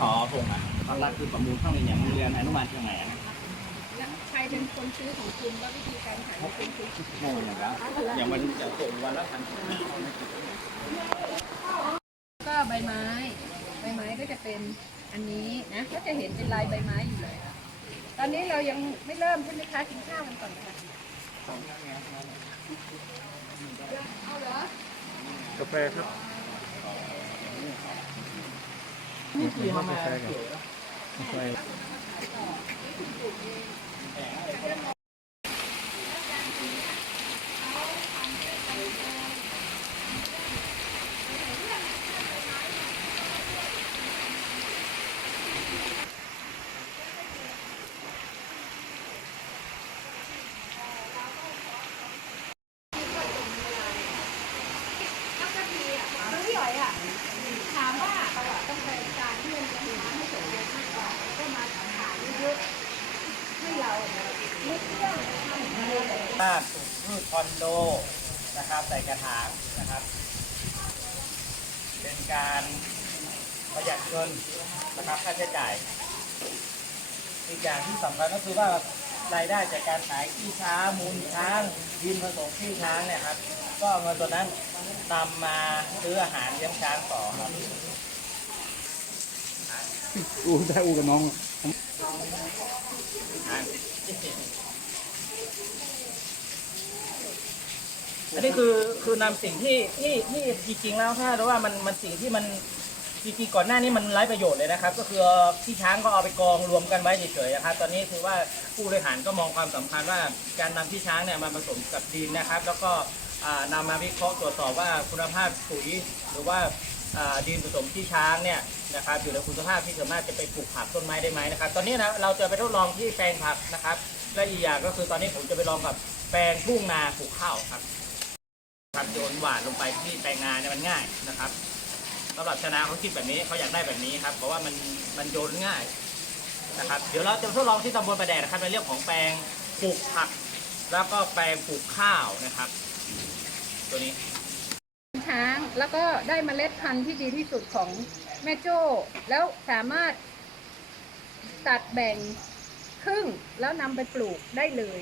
ขอผมอะตอนแรกคือประมูลเข้าในอย่างโรงเรียนอนุบาลเชียงใหม่อะนะใครเป็นคนซื้อของคุณว่าวิธีการขายของคุณคือโง่อย่างแล้วอย่างวันจะส่งวันละพันก็ใบไม้ ใบไม้ก็จะเป็นอันนี้นะก็จะเห็นเป็นลายใบไม้อยู่เลยตอนนี้เรายังไม่เริ่มใช่ไหมคะกินข้าวกันก่อนค่ะเอาเหรอกาแฟครับ นี่คือทำไม กาแฟกับกาแฟ พี่หอยอะถามว่าต้องไปการที่มันจะมีน้ำให้สมบูรณ์มากกว่าก็มาถามเยอะให้เราไม่เที่ยว มากปลูกพืชคอนโดนะครับใส่กระถางนะครับ เป็นการประหยัดเงินนะครับค่าใช้จ่าย อีกอย่างที่สำคัญก็คือว่ารายได้จากการขายขี้ช้ามูลช้างดินผสมขี้ช้างเนี่ยครับ ก็เอาเงินตัวนั้นนำมาซื้ออาหารเลี้ยงช้างต่อครับ อู้ได้อู้กับน้อง อันนี้คือคือนำสิ่งที่ที่ที่จริงๆแล้วถ้าเรู้ว่ามันมันสิ่งที่มันจริงๆก่อนหน้านี้มันไร้ประโยชน์เลยนะครับ ก็คือที่ช้างก็เอาไปกองรวมกันไว้เฉยๆนะครับ ตอนนี้คือว่าผู้บริหารก็มองความสำคัญว่าการนำที่ช้างเนี่ยมาผสมกับดินนะครับ แล้วก็อ่านำมาวิเคราะห์ตรวจสอบว่าคุณภาพปุ๋ยหรือว่าอ่าดินผสมที่ช้างเนี่ยนะครับอยู่ในคุณภาพที่สามารถจะไปปลูกผักต้นไม้ได้ไหมนะครับ ตอนนี้นะเราจะไปทดลองที่แปลงผักนะครับ และอีกอย่างก็คือตอนนี้ผมจะไปลองกับแปลงทุ่งนาปลูกข้าวครับ ครับโยนหวานลงไปที่แปลงนาเนี่ยมันง่ายนะครับสำหรับชนะเขาคิดแบบนี้เขาอยากได้แบบนี้ครับเพราะว่ามันมันโยนง่ายนะครับเดี๋ยวเราจะทดลองที่ตำบลประแดดนะครับในเรื่องของแปลงปลูกผัก แล้วก็แปลงปลูกข้าวนะครับ ตัวนี้ช้างแล้วก็ได้เมล็ดพันธุ์ที่ดีที่สุดของแม่โจ้ แล้วสามารถตัดแบ่งครึ่งแล้วนำไปปลูกได้เลย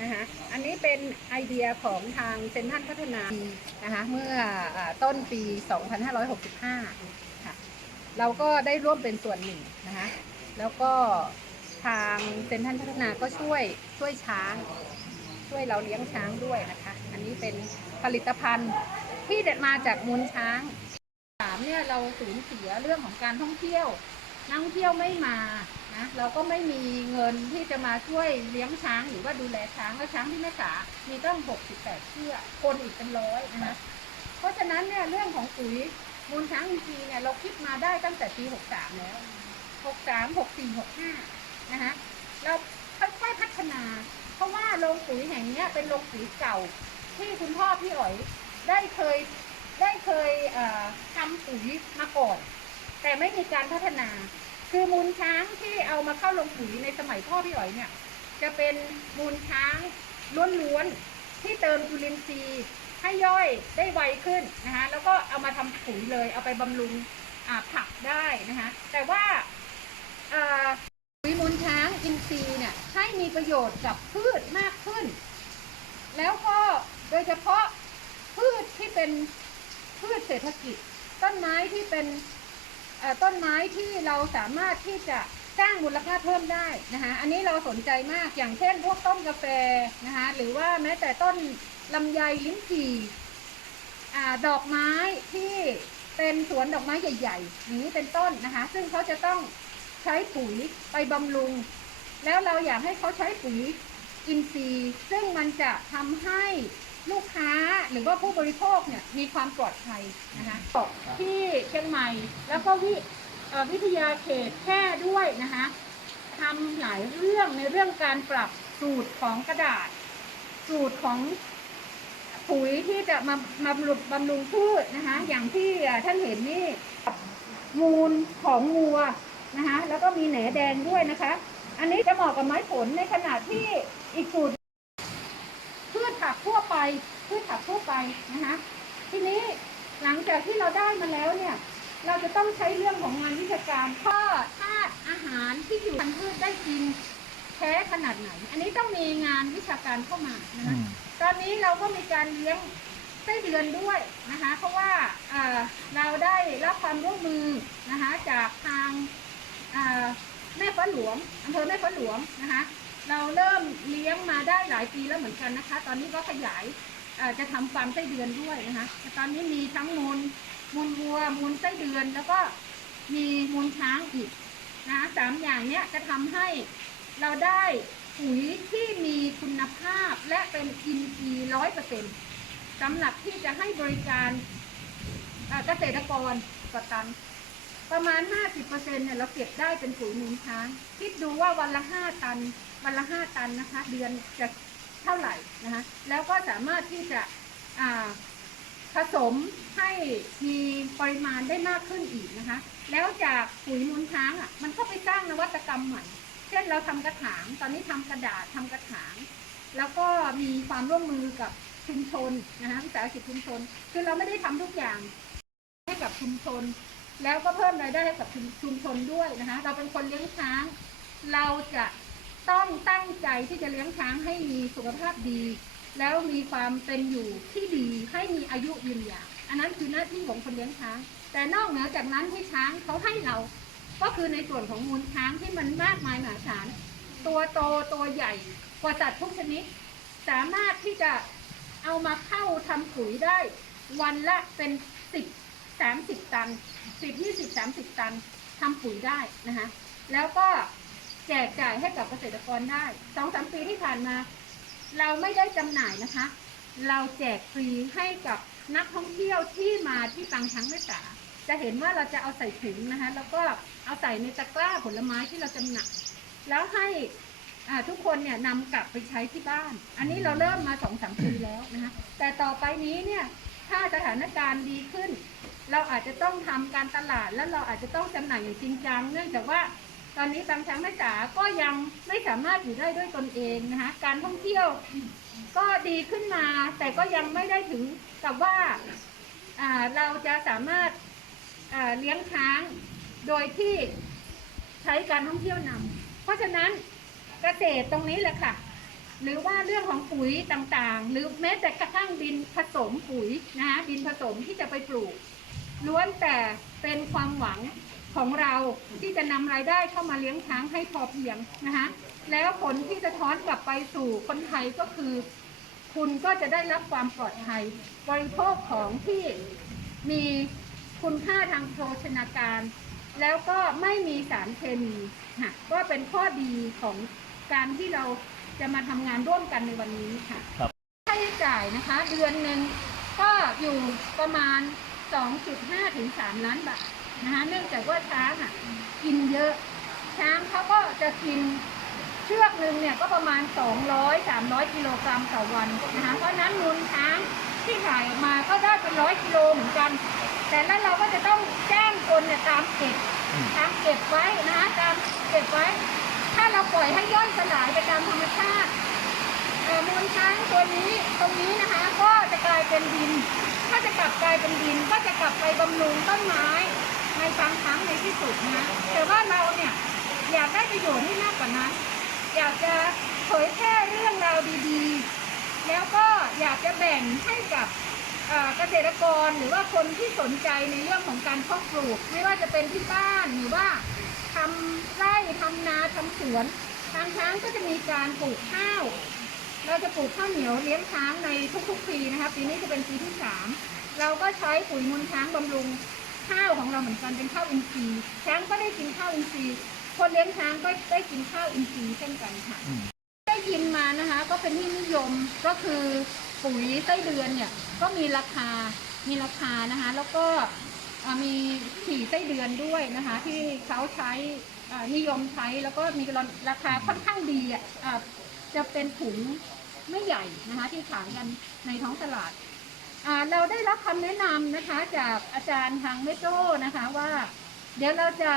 นะคะอันนี้เป็นไอเดียของทางเซ็นทรัลพัฒนานะคะเมื่ออต้นปี 2565 ค่ะ เราก็ได้ร่วมเป็นส่วนหนึ่งนะคะแล้วก็ทางเซ็นทรัลพัฒนาก็ช่วยช่วยช้างช่วยเราเลี้ยงช้างด้วยนะคะ อันนี้เป็นผลิตภัณฑ์ที่เด็ดมาจากมูลช้างสามเนี่ยเราสูญเสียเรื่องของการท่องเที่ยว นักท่องเที่ยวไม่มา นะเราก็ไม่มีเงินที่จะมาช่วยเลี้ยงช้างหรือว่าดูแลช้างแล้วช้างที่แม่สามีตั้ง 68 เชือกคนอีกเป็นร้อยนะคะเพราะฉะนั้นเนี่ยเรื่องของปุ๋ยมูลช้างอินทรีย์เนี่ยเราคิดมาได้ตั้งแต่ปี 63 แล้ว 63 64 65 นะคะเราค่อยๆพัฒนา เพราะว่าโรงปุ๋ยแห่งนี้เป็นโรงปุ๋ยเก่าที่คุณพ่อพี่อ๋อยได้เคยได้เคยทำปุ๋ยมาก่อน แต่ไม่มีการพัฒนา คือมูลช้างที่เอามาเข้าลงปุ๋ยในสมัยพ่อพี่อ๋อยเนี่ย จะเป็นมูลช้างล้วนๆที่เติมจุลินทรีย์ให้ย่อยได้ไวขึ้นนะคะแล้วก็เอามาทำปุ๋ยเลยเอาไปบำรุงผักได้นะคะแต่ว่าปุ๋ยมูลช้างอินทรีย์เนี่ยให้มีประโยชน์กับพืชมากขึ้น แล้วก็โดยเฉพาะพืชที่เป็นพืชเศรษฐกิจ ต้นไม้ที่เป็น ต้นไม้ที่เราสามารถที่จะสร้างมูลค่าเพิ่มได้นะคะอันนี้เราสนใจมากอย่างเช่น พวกต้นกาแฟนะคะหรือว่าแม้แต่ต้นลำไยลิ้นจี่ดอกไม้ที่เป็นสวนดอกไม้ใหญ่ๆอย่างนี้เป็นต้นนะคะ ซึ่งเขาจะต้องใช้ปุ๋ยไปบำรุง แล้วเราอยากให้เขาใช้ปุ๋ยอินทรีย์ ซึ่งมันจะทำให้ ลูกค้าหรือว่าผู้บริโภคเนี่ยมีความปลอดภัยนะคะที่เชียงใหม่แล้วก็วิวิทยาเขตแค่ด้วยนะคะทำหลายเรื่องในเรื่องการปรับสูตรของกระดาษ สูตรของปุ๋ยที่จะมามาบำรุงบำรุงพืชนะคะอย่างที่ท่านเห็นนี่มูลของงัวนะคะแล้วก็มีแหนแดงด้วยนะคะ อันนี้จะเหมาะกับไม้ผลในขณะที่อีกสูตร พืชผักทั่วไปพืชผักทั่วไปนะคะทีนี้หลังจากที่เราได้มาแล้วเนี่ย เราจะต้องใช้เรื่องของงานวิชาการข้อธาตุอาหารที่อยู่พันธุ์พืชได้จริงแท้ขนาดไหน อันนี้ต้องมีงานวิชาการเข้ามานะคะตอนนี้เราก็มีการเลี้ยงไส้เดือนด้วยนะคะ เพราะว่าเอ่อเราได้รับความร่วมมือนะคะจากทางเอ่อแม่ฟ้าหลวงอำเภอแม่ฟ้าหลวงนะคะ เราเริ่มเลี้ยงมาได้หลายปีแล้วเหมือนกันนะคะ ตอนนี้ก็ขยายจะทำฟาร์มไส้เดือนด้วยนะคะตอนนี้มีทั้งมูลมูลวัวมูลไส้เดือน แล้วก็มีมูลช้างอีกนะสามอย่างเนี้ยจะทำให้เราได้ปุ๋ยที่มีคุณภาพและเป็นอินทรีย์ร้อยเปอร์เซ็นต์สำหรับที่จะให้บริการเอ่อเกษตรกรต่อตัน ประมาณ 50%เนี่ยเราเก็บได้เป็นปุ๋ยมูลช้าง คิดดูว่าวันละ 5 ตัน วันละ 5 ตันนะคะ เดือนจะเท่าไหร่นะคะแล้วก็สามารถที่จะผสมให้มีปริมาณได้มากขึ้นอีกนะคะ แล้วจากปุ๋ยมูลช้างอะมันก็ไปสร้างนวัตกรรมใหม่เช่นเราทำกระถาง ตอนนี้ทำกระดาษทำกระถาง แล้วก็มีความร่วมมือกับชุมชนนะคะวิสาหกิจชุมชน คือเราไม่ได้ทำทุกอย่างให้กับชุมชน แล้วก็เพิ่มรายได้ให้กับชุมชนด้วยนะคะ เราเป็นคนเลี้ยงช้าง เราจะต้องตั้งใจที่จะเลี้ยงช้างให้มีสุขภาพดี แล้วมีความเป็นอยู่ที่ดีให้มีอายุยืนยาวอันนั้นคือหน้าที่ของคนเลี้ยงช้าง แต่นอกเหนือจากนั้นที่ช้างเขาให้เรา ก็คือในส่วนของมูลช้างที่มันมากมายมหาศาลตัวโตตัวใหญ่กว่าสัตว์ทุกชนิด สามารถที่จะเอามาเข้าทำปุ๋ยได้ วันละเป็นสิบ สามสิบตันสิบยี่สิบสามสิบตันทำปุ๋ยได้นะคะแล้วก็แจกจ่ายให้กับเกษตรกรได้สองสามปีที่ผ่านมา เราไม่ได้จำหน่ายนะคะ เราแจกฟรีให้กับนักท่องเที่ยวที่มาที่ปางช้างแม่สาจะเห็นว่าเราจะเอาใส่ถุงนะคะแล้วก็เอาใส่ในตะกร้าผลไม้ที่เราจำหน่ายแล้วให้ทุกคนเนี่ยนำกลับไปใช้ที่บ้าน อันนี้เราเริ่มมาสองสามปีแล้วนะคะแต่ต่อไปนี้เนี่ยถ้าสถานการณ์ดีขึ้น เราอาจจะต้องทำการตลาดแล้วเราอาจจะต้องจำหน่ายอย่างจริงจัง เนื่องจากว่าตอนนี้บางช้างแม่จ๋าก็ยังไม่สามารถอยู่ได้ด้วยตนเองนะคะการท่องเที่ยวก็ดีขึ้นมา แต่ก็ยังไม่ได้ถึงกับว่าเราจะสามารถเลี้ยงช้างโดยที่ใช้การท่องเที่ยวนำเพราะฉะนั้นเกษตรตรงนี้แหละค่ะ หรือว่าเรื่องของปุ๋ยต่างๆ หรือแม้แต่กระทั่งดินผสมปุ๋ยนะคะดินผสมที่จะไปปลูก ล้วนแต่เป็นความหวังของเราที่จะนำรายได้เข้ามาเลี้ยงช้างให้พอเพียงนะคะแล้วผลที่สะท้อนกลับไปสู่คนไทยก็คือ คุณก็จะได้รับความปลอดภัย บริโภคของที่มีคุณค่าทางโภชนาการ แล้วก็ไม่มีสารเคมีค่ะก็เป็นข้อดีของการที่เราจะมาทำงานร่วมกันในวันนี้ค่ะครับค่าใช้จ่ายนะคะ เดือนหนึ่งก็อยู่ประมาณ 2.5 ถึง 3 ล้านบาทนะคะเนื่องจากว่าช้างอะกินเยอะ ช้างเขาก็จะกินเชือกหนึ่งเนี่ยก็ประมาณ 200 300 กิโลกรัมต่อวันนะคะเพราะฉะนั้นมูลช้างที่ถ่ายออกมาก็ได้เป็นร้อยกิโลเหมือนกัน แต่แล้วเราก็จะต้องจ้างคนเนี่ยตามเก็บตามเก็บไว้นะคะตามเก็บไว้ ถ้าเราปล่อยให้ย่อยสลายไปตามธรรมชาติเอ่อมูลช้างตัวนี้ตรงนี้นะคะก็จะกลายเป็นดินถ้า จะกลับกลายเป็นดิน ก็จะกลับไปบำรุงต้นไม้ในบางครั้งในที่สุดนะ แต่ว่าเราเนี่ยอยากได้ประโยชน์ที่มากกว่านั้น อยากจะเผยแพร่เรื่องราวดีๆ แล้วก็อยากจะแบ่งให้กับเกษตรกรหรือว่าคนที่สนใจในเรื่องของการเพาะปลูก ไม่ว่าจะเป็นที่บ้านหรือว่าทำไร่ทำนาทำสวนทางช้างก็จะมีการปลูกข้าว เราจะปลูกข้าวเหนียวเลี้ยงช้างในทุกๆปีนะคะปีนี้จะเป็นปีที่สามเราก็ใช้ปุ๋ยมูลช้างบำรุงข้าวของเราเหมือนกันเป็นข้าวอินทรีย์ช้างก็ได้กินข้าวอินทรีย์คนเลี้ยงช้างก็ได้กินข้าวอินทรีย์เช่นกันค่ะ ได้ยินมานะคะก็เป็นที่นิยมก็คือปุ๋ยไส้เดือนเนี่ยก็มีราคามีราคานะคะแล้วก็เอ่อมีฉี่ไส้เดือนด้วยนะคะ ที่เขาใช้เอ่อนิยมใช้แล้วก็มีราคาค่อนข้างดีอะอะจะเป็นถุง ไม่ใหญ่นะคะที่ขายกันในท้องตลาดาเราได้รับคำแนะนำนะคะจากอาจารย์ทางเมโจ้นะคะว่า เดี๋ยวเราจะ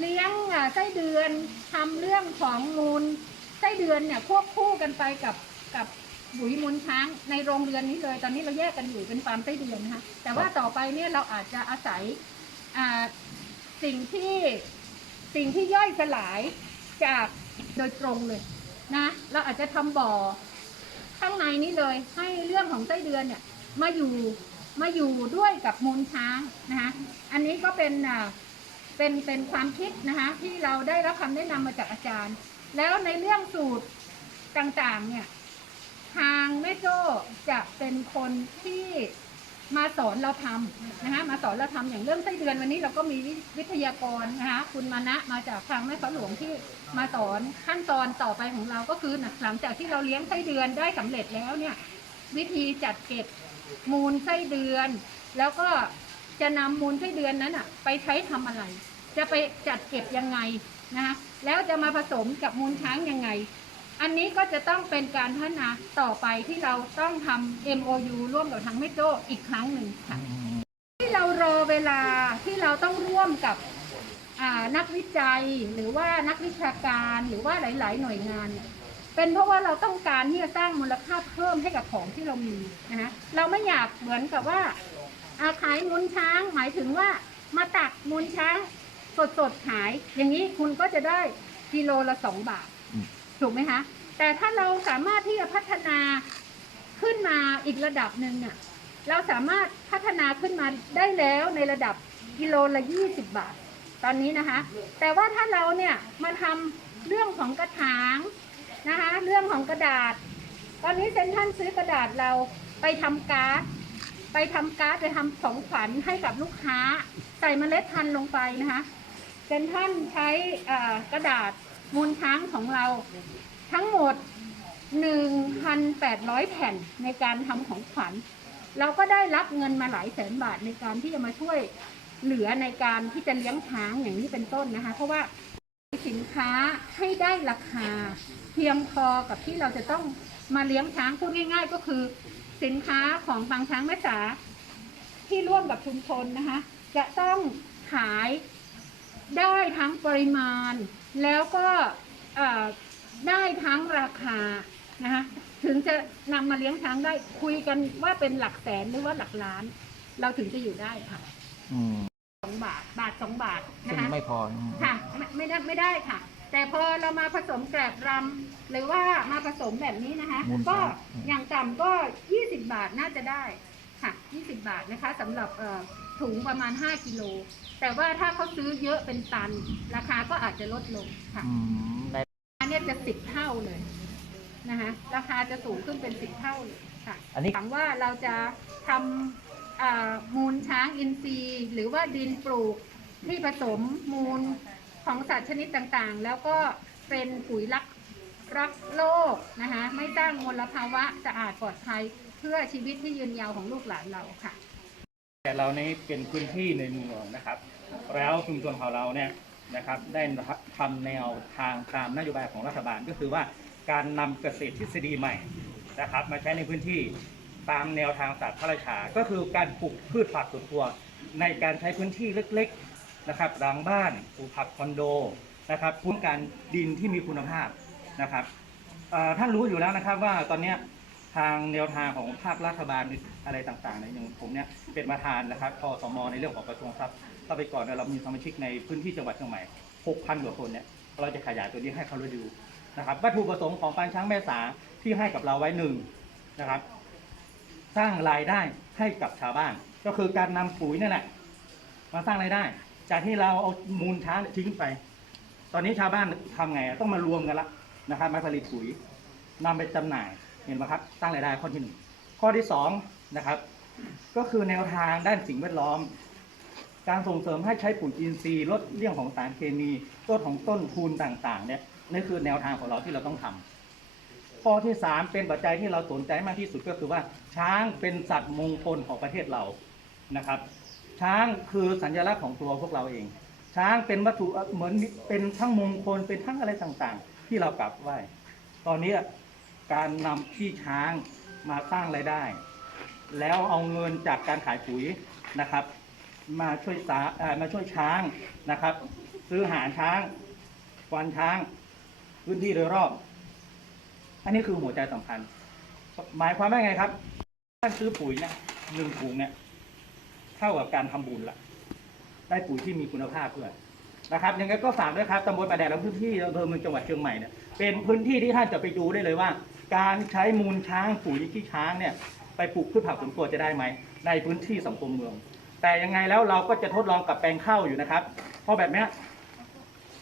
เลี้ยงไส้เดือนทำเรื่องของมูลไส้เดือนเนี่ยควบคู่กันไปกับกับปุ๋ยมูลช้างในโรงเรือนนี้เลย ตอนนี้เราแยกกันอยู่เป็นฟาร์มไส้เดือนนะคะแต่ว่าต่อไปเนี่ยเราอาจจะอาศัยสิ่งที่สิ่งที่ย่อยสลายจากโดยตรงเลยนะ เราอาจจะทำบ่อ ข้างในนี้เลย ให้เรื่องของไส้เดือนเนี่ยมาอยู่มาอยู่ด้วยกับมูลช้างนะคะอันนี้ก็เป็นเป็นเป็นความคิดนะคะที่เราได้รับคำแนะนำมาจากอาจารย์ แล้วในเรื่องสูตรต่างๆเนี่ยทางแม่โจ้จะเป็นคนที่มาสอนเราทำนะคะมาสอนเราทำอย่างเรื่องไส้เดือนวันนี้เราก็มีวิทยากรนะคะคุณมานะมาจากทางแม่ฟ้าหลวงที่ มาสอนขั้นตอนต่อไปของเราก็คือหลังจากที่เราเลี้ยงไส้เดือนได้สำเร็จแล้วเนี่ย วิธีจัดเก็บมูลไส้เดือน แล้วก็จะนำมูลไส้เดือนนั้นอะไปใช้ทำอะไร จะไปจัดเก็บยังไงนะคะแล้วจะมาผสมกับมูลช้างยังไง อันนี้ก็จะต้องเป็นการพัฒนาต่อไปที่เราต้องทำ MOU ร่วมกับทางแม่โจ้อีกครั้งหนึ่งค่ะที่เรารอเวลาที่เราต้องร่วมกับอ่า นักวิจัยหรือว่านักวิชาการหรือว่าหลาย ๆ หน่วยงานเนี่ยเป็นเพราะว่าเราต้องการที่จะสร้างมูลค่าเพิ่มให้กับของที่เรามีนะคะเราไม่อยากเหมือนกับว่าอาขายมูลช้างหมายถึงว่ามาตักมูลช้างสดๆขาย อย่างนี้คุณก็จะได้กิโลละสองบาทอืมถูกไหมคะแต่ถ้าเราสามารถที่จะพัฒนาขึ้นมาอีกระดับหนึ่งเนี่ยเราสามารถพัฒนาขึ้นมาได้แล้วในระดับกิโลละ20บาท ตอนนี้นะคะ แต่ว่าถ้าเราเนี่ยมาทำเรื่องของกระถางนะคะ เรื่องของกระดาษ ตอนนี้เซนทรันซื้อกระดาษเราไปทำการ์ดไปทำการ์ดไปทำของขวัญให้กับลูกค้า ใส่เมล็ดพันธุ์ลงไปนะคะเซนทรันใช้กระดาษมูลช้างของเราทั้งหมด 1,800 แผ่นในการทำของขวัญ เราก็ได้รับเงินมาหลายแสนบาทในการที่จะมาช่วย เหลือในการที่จะเลี้ยงช้างอย่างนี้เป็นต้นนะคะ เพราะว่าสินค้าให้ได้ราคา เพียงพอกับที่เราจะต้องมาเลี้ยงช้างพูดง่าย ๆ ก็คือ สินค้าของบางช้างแม่จ๋าที่ร่วมกับชุมชนนะคะ จะต้องขายได้ทั้งปริมาณ แล้วก็ได้ทั้งราคานะคะถึงจะนำมาเลี้ยงช้างได้คุยกันว่าเป็นหลักแสนหรือว่าหลักล้าน เราถึงจะอยู่ได้ค่ะ อืม สองบาทซึ่นะงคะ ไม่พอ ค่ะไม่ไม่ได้ไม่ได้ค่ะ แต่พอเรามาผสมแกลบรำหรือว่ามาผสมแบบนี้นะคะ มูลก็ช้างอย่างต่ำก็ 20 บาทน่าจะได้ค่ะ 20 บาทนะคะสำหรับเอ่อถุงประมาณ 5กิโลแต่ว่าถ้าเขาซื้อเยอะเป็นตัน ราคาก็อาจจะลดลงค่ะอืมได้อันเนี้ยจะสิบเท่าเลยนะคะราคาจะสูงขึ้นเป็นสิบเท่าเลยค่ะ อันนี้หวังว่าเราจะทำอ่ามูลช้างอินทรีย์หรือว่าดินปลูก ที่ผสมมูลของสัตว์ชนิดต่างๆ แล้วก็เป็นปุ๋ยรักรักโลกนะคะไม่สร้างมลภาวะสะอาดปลอดภัยเพื่อชีวิตที่ยืนยาวของลูกหลานเราค่ะ แต่เราในเป็นพื้นที่ในเมืองนะครับ แล้วชุมชนของเราเนี่ยนะครับได้ทำแนวทางตามนโยบายของรัฐบาลก็คือว่าการนำเกษตรทฤษฎีใหม่นะครับ มาใช้ในพื้นที่ตามแนวทางศาสตร์พระราชา ก็คือการปลูกพืชผักสวนครัวในการใช้พื้นที่เล็ก นะครับหลังบ้านปลูกผักคอนโดนะครับพื้นการดินที่มีคุณภาพนะครับท่านรู้อยู่แล้วนะครับว่าตอนนี้ทางแนวทางของภาครัฐบาลอะไรต่างๆเนี่ยอย่างผมเนี่ยเป็นประธานนะครับคอสมในเรื่องของกระทรวงทรัพย์ถ้าไปก่อนเรามีสมาชิกในพื้นที่จังหวัดเชียงใหม่ 6,000 กว่าคนเนี่ยเราจะขยายตัวนี้ให้เขาได้ดูนะครับวัตถุประสงค์ของปางช้างแม่สาที่ให้กับเราไว้หนึ่งนะครับ สร้างรายได้ให้กับชาวบ้าน ก็คือการนำปุ๋ยนั่นแหละมาสร้างรายได้ จากที่เราเอามูลช้างเนี่ยทิ้งไป ตอนนี้ชาวบ้านทำไงต้องมารวมกันละนะครับมาผลิตปุ๋ยนำไปจำหน่ายเห็นไหมครับสร้างรายได้ข้อที่หนึ่งข้อที่สองนะครับ ก็คือแนวทางด้านสิ่งแวดล้อม การส่งเสริมให้ใช้ปุ๋ยอินทรีย์ลดเรื่องของสารเคมีลดของต้นทุนต่างๆเนี่ยนี่คือแนวทางของเราที่เราต้องทำข้อที่สามเป็นปัจจัยที่เราสนใจมากที่สุดก็คือว่าช้างเป็นสัตว์มงคลของประเทศเรานะครับ ช้างคือสัญลักษณ์ของตัวพวกเราเอง ช้างเป็นวัตถุเหมือนเป็นทั้งมงคลเป็นทั้งอะไรต่างๆ ที่เรากราบไหว้ตอนนี้การนำขี้ช้างมาสร้างรายได้ แล้วเอาเงินจากการขายปุ๋ยนะครับ มาช่วยสามาช่วยช้างนะครับ ซื้ออาหารช้างควันช้าง พื้นที่โดยรอบ อันนี้คือหัวใจสำคัญหมายความว่าไงครับการซื้อปุ๋ยเนี่ยหนึ่งถุงเนี่ย เท่ากับการทำบุญละได้ปุ๋ยที่มีคุณภาพด้วยนะครับยังไงก็ฝากด้วยครับตำบลป่าแดดและพื้นที่อำเภอเมืองจังหวัดเชียงใหม่เนี่ยเป็นพื้นที่ที่ท่านจะไปดูได้เลยว่า การใช้มูลช้างปุ๋ยขี้ช้างเนี่ยไปปลูกพืชผักสวนครัวจะได้ไหมในพื้นที่สังคมเมือง แต่ยังไงแล้วเราก็จะทดลองกับแปลงข้าวอยู่นะครับ เพราะแบบนี้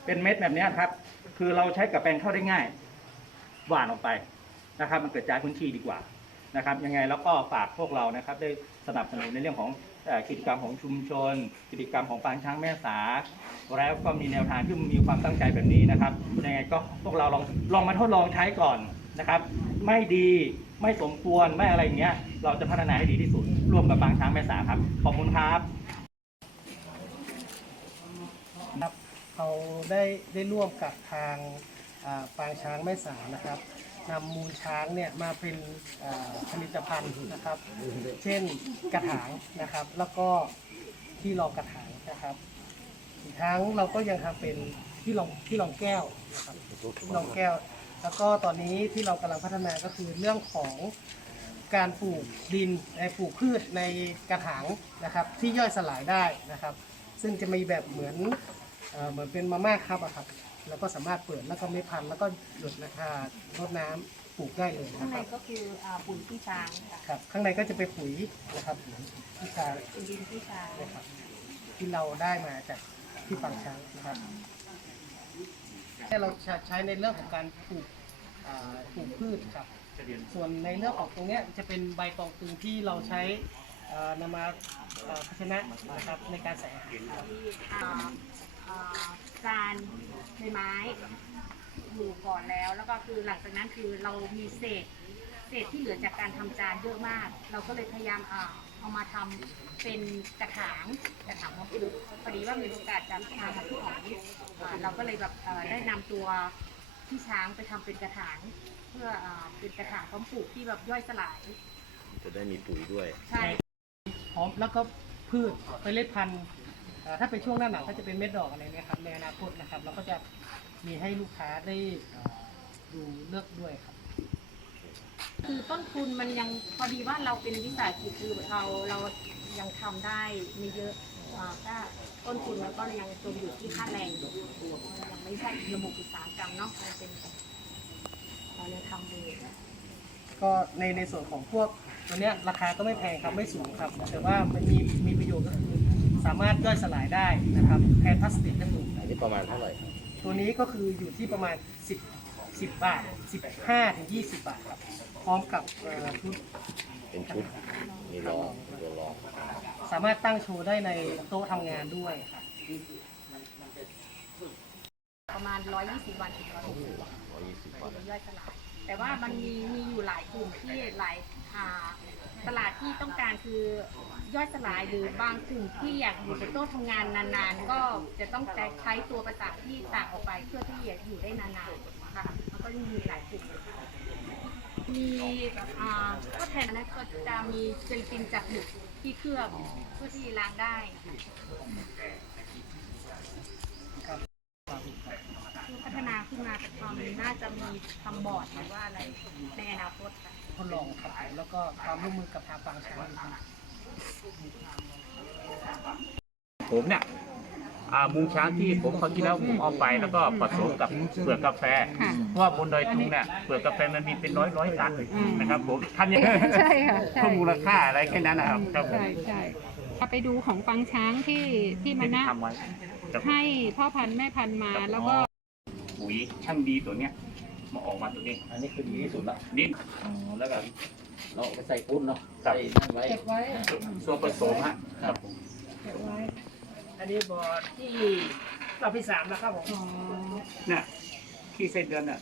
เป็นเม็ดแบบนี้ครับ คือเราใช้กับแปลงข้าวได้ง่าย หว่านออกไปนะครับ มันเกิดจากพื้นที่ดีกว่านะครับ ยังไงแล้วก็ฝากพวกเรานะครับ ได้สนับสนุนในเรื่องของ กิจกรรมของชุมชน กิจกรรมของปางช้างแม่สา แล้วก็มีแนวทางที่มีความตั้งใจแบบนี้นะครับยังไงก็พวกเราลองลองมาทดลองใช้ก่อนนะครับ ไม่ดีไม่สมควรไม่อะไรอย่างเงี้ย เราจะพัฒนาให้ดีที่สุดร่วมกับปางช้างแม่สาครับขอบคุณครับครับเราได้ได้ร่วมกับทางปางช้างแม่สานะครับ นำมูลช้างเนี่ยมาเป็นผลิตภัณฑ์นะครับ เช่นกระถางนะครับ แล้วก็ที่รองกระถางนะครับ อีกทั้งเราก็ยังทำเป็นที่รองที่รองแก้วนะครับที่รองแก้ว แล้วก็ตอนนี้ที่เรากำลังพัฒนาก็คือเรื่องของการปลูกดินในปลูกพืชในกระถางนะครับ ที่ย่อยสลายได้นะครับ ซึ่งจะมีแบบเหมือนเอ่อเหมือนเป็นมาม่าครับอะครับ แล้วก็สามารถเปิดแล้วก็ไม่พันแล้วก็หยดนะคะรดน้ำปลูกได้เลยนะข้างคในรับก็คืออ่าปุ๋ยที่ช้างค่ะครับ ข้างในก็จะเป็นปุ๋ยนะครับที่ชาเป็นดินที่ช้างนะครับที่เราได้มาจากที่ฝั่งช้างนะครับเราใช้ในเรื่องของการปลูกอ่าปลูกพืชครับ ส่วนในเรื่องของตรงเนี้ยจะเป็นใบตองตึงที่เราใช้เอ่อนำมาเอ่อภาชนะนะครับในการใส่อาหารครับอ่า อ่าจานใบไม้อยู่ก่อนแล้ว แล้วก็คือหลังจากนั้นคือเรามีเศษ เศษที่เหลือจากการทำจานเยอะมาก เราก็เลยพยายามอ่าเอามาทำเป็นกระถางกระถางมะพร้าวพอดีว่ามีโอกาสจะทำมาที่ของอ่าเราก็เลยแบบเอ่อได้นำตัวที่ช้างไปทำเป็นกระถาง เพื่ออ่าเป็นกระถางพร้อมปลูกที่แบบย่อยสลายจะได้มีปุ๋ยด้วย ใช่พร้อมแล้วก็พืชไปเล็ดพันธุ์เอ่อถ้าเป็นช่วงหน้าหนาวก็จะเป็นเม็ดดอกอะไรเนี่ยครับในอนาคตนะครับ เราก็จะมีให้ลูกค้าได้เอ่อดูเลือกด้วยครับ คือต้นทุนมันยังพอดีว่าเราเป็นวิสาหกิจคือเราเรายังทำได้ไม่เยอะอ่าถ้าต้นทุนมันก็ยังจมอยู่ที่ค่าแรงอยู่ยังไม่ใช่ระบบอุตสาหกรรมเนาะมันเป็นเรายังทำเลยก็ในในส่วนของพวกตัวเนี้ยราคาก็ไม่แพงครับไม่สูงครับ แต่ว่ามันมีมีประโยชน์ก็คือ สามารถย่อยสลายได้นะครับแทนพลาสติกนั่นเองอันนี้ประมาณเท่าไหร่ครับตัวนี้ก็คืออยู่ที่ประมาณ 10 10 บาท 15ถึง20 บาทครับ พร้อมกับเอ่อชุดเป็นชุดมีรองมีตัวรองสามารถตั้งโชว์ได้ในโต๊ะทำงานด้วยครับประมาณ 120 วันถึง160วัน120วันย่อยสลายแต่ว่ามันมีมีอยู่หลายกลุ่มที่หลายอ่าตลาดที่ต้องการคือ ย่อยสลายหรือบางกลุ่มที่อยากอยู่ในโต๊ะทำงานนานๆ ก็จะต้องใช้ตัวประสาทที่ต่างออกไปเพื่อที่จะอยู่ได้นานๆค่ะมันก็มีหลายกลุ่มมีก็แทนนะก็จะมีเจลาตินจากหมึกที่เคลือบเพื่อที่ล้างได้คือพัฒนาขึ้นมาแต่ความน่าจะมีทำบอร์ดหรือว่าอะไรในอนาคตค่ะทดลองครับผมแล้วก็ความร่วมมือกับทางปางช้างครับ ผมเนี่ยอ่ามูลช้างที่ผมเขาวที่แล้วผมเอาไปแล้วก็ผสมกับเปลือกกาแฟเพราะว่าบนดอยตุงเนี่ยเปลือกกาแฟมันมีเป็นร้อยร้อยตันเลยนะครับผมทำยังไงใช่ค่ะใช่เพิ่มมูลค่าอะไรแค่นั้นนะครับครับผมใช่ใช่ถ้าไปดูของปางช้างที่ที่มาที่นะทำไว้ครับ ให้พ่อพันธุ์แม่พันธุ์มาแล้วก็ ปุ๋ยช่างดีตัวเนี้ยมาออกมาตัวนี้ อันนี้คือดีที่สุดละนี่อ๋อแล้วก็ เราเอาไปใส่ปุ้นเนาะครับใส่นั่นไว้เก็บไว้ส่วนผสมฮะครับผมเก็บไว้อันนี้บอร์ดที่รอบที่สามแล้วครับผมอ๋อเนี่ยขี้ไส้เดือนน่ะ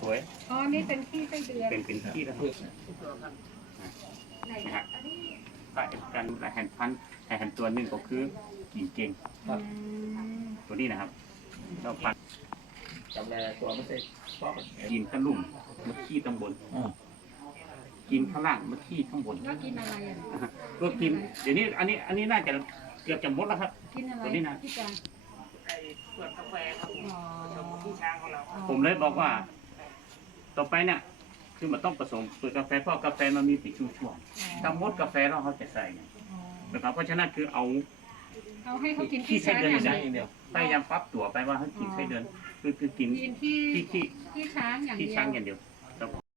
สวยอ๋อนี่เป็นขี้ไส้เดือนเป็นเป็นขี้แล้วนะฮะก็การแห่งพันธุ์แห่งตัวหนึ่งก็คือหญิงเก่งอืมตัวนี้นะครับแล้วพันจำแลตัวไม่ใช่ปอกกินตะลุ่มมาขี้ตำบลอ่า กินข้างล่างมาขี้ข้างบนแล้วกินอะไรอะก็กินเดี๋ยวนี้อันนี้อันนี้น่าจะเกือบจะหมดแล้วครับกินอะไรตัวนี้นะพี่จางไอ้เปลือกกาแฟครับผมอ๋อที่ช้างของเราผมเลยบอกว่า ต่อไปเนี่ยคือมันต้องผสมเปลือกกาแฟเพราะกาแฟมันมีติดช่วงๆถ้าหมดกาแฟแล้วเขาจะใส่ไงนะครับเพราะฉะนั้นคือเอาเอาให้เขากินขี้ขี้ไส้ช้างเดือนออย่างเดีเดียยววพยายามปรับตัวไปว่าให้กินไส้เดือนคือคือกินกินที่ขี้ขี้ขี้ช้างอย่างขี้เดียช้างว